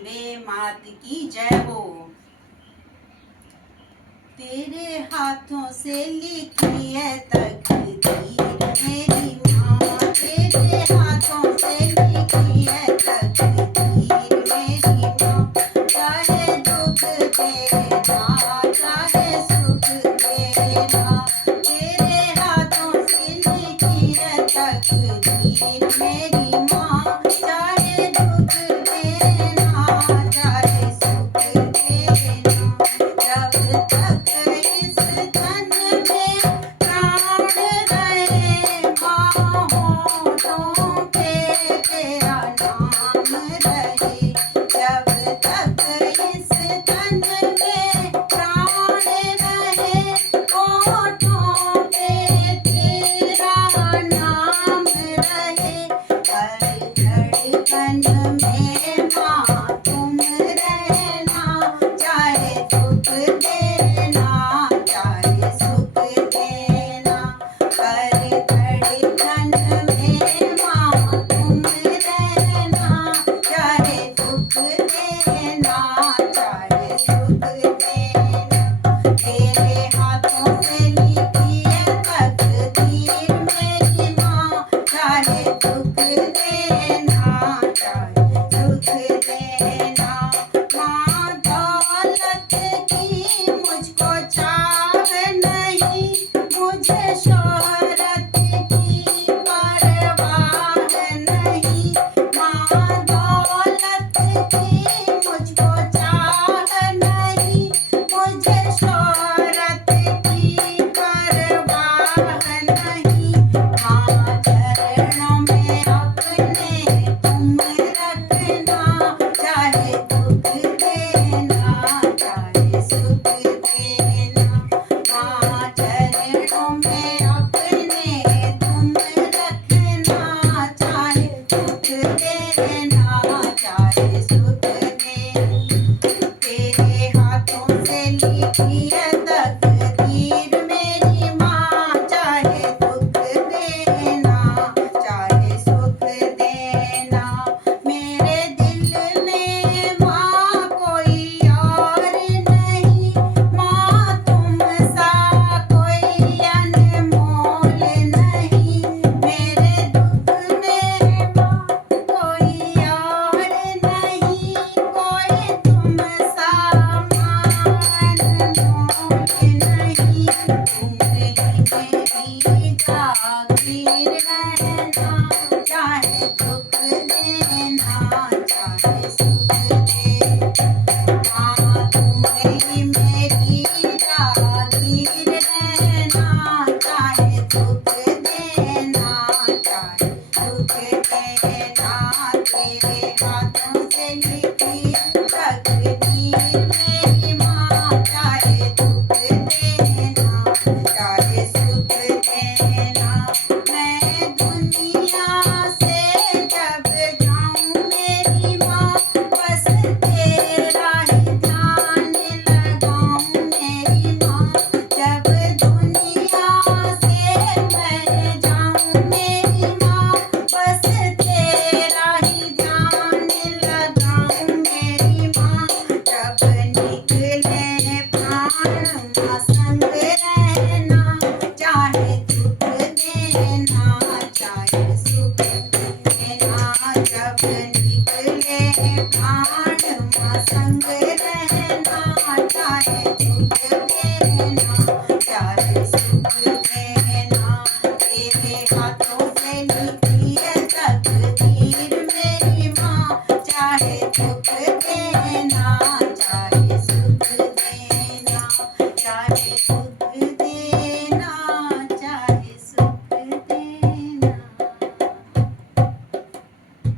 अम्बे मात की जय हो। तेरे हाथों से लिखी है तकदीर मेरी माँ, तेरे हाथों से लिखी है तकदीर मेरी माँ। चाहे दुख देना चाहे सुख देना, तेरे हाथों से लिखी है तकदीर मेरी माँ। चाहे दुख देना चाहे सुख देना, जब तक इस तन में प्राण रहे माँ होठों पे तेरा नाम रहे। जब तक इस तन में प्राण रहे होठों पे तेरा नाम रहे। हर धड़कन में माँ तुम रहना, चाहे दुख देना चाहे सुख देना। हर धड़कन में माँ तुम रहना, चाहे दुख देना चाहे सुख देना। तेरे हाथों से लिखी है तकदीर मेरी माँ, चाहे दुख देना चाहे सुख देना। माँ दौलत की मुझको चाह नहीं, मुझे शोहरत की परवाह नहीं। माँ दौलत की मुझको चाह नहीं, मुझे शोहरत की परवाह नहीं। माँ चरणों में अपने तुम रखना, चाहे दुख देना चाहे सुख देना। माँ चरणों में अपने तुम रखना, चाहे दुख देना चाहे सुख देना। तेरे हाथों से लिखी है तकदीर मेरी माँ, चाहे दुख देना चाहे सुख देना। मेरे दिल में माँ कोई और नहीं, माँ तुम सा कोई अनमोल नहीं। मेरे दुख में माँ कोई और नहीं, कोई तुम सा माँ अनमोल नहीं। तुम ही मेरी जागीर रहना, चाहे दुख देना चाहे सुख देना। माँ तुम ही मेरी जागीर रहना, चाहे दुख देना चाहे सुख देना। तेरे हाथों से लिखी तकदीर मेरी माँ, चाहे दुख देना चाहे सुख देना। मैं दुनिया से जब जाऊँ मेरी माँ, बस तेरा ही ध्यान लगाऊँ मेरी माँ। जब दुनिया से मैं जाऊँ मेरी माँ, बस तेरा ही ध्यान लगाऊँ मेरी माँ। जब निकले प्राण माँ संग रहना, चाहे दुख देना चाहे सुख देना। जब निकले प्राण माँ संग रहना, चाहे दुख देना चाहे सुख देना। तेरे हाथों से लिखी है तकदीर मेरी माँ, चाहे दुख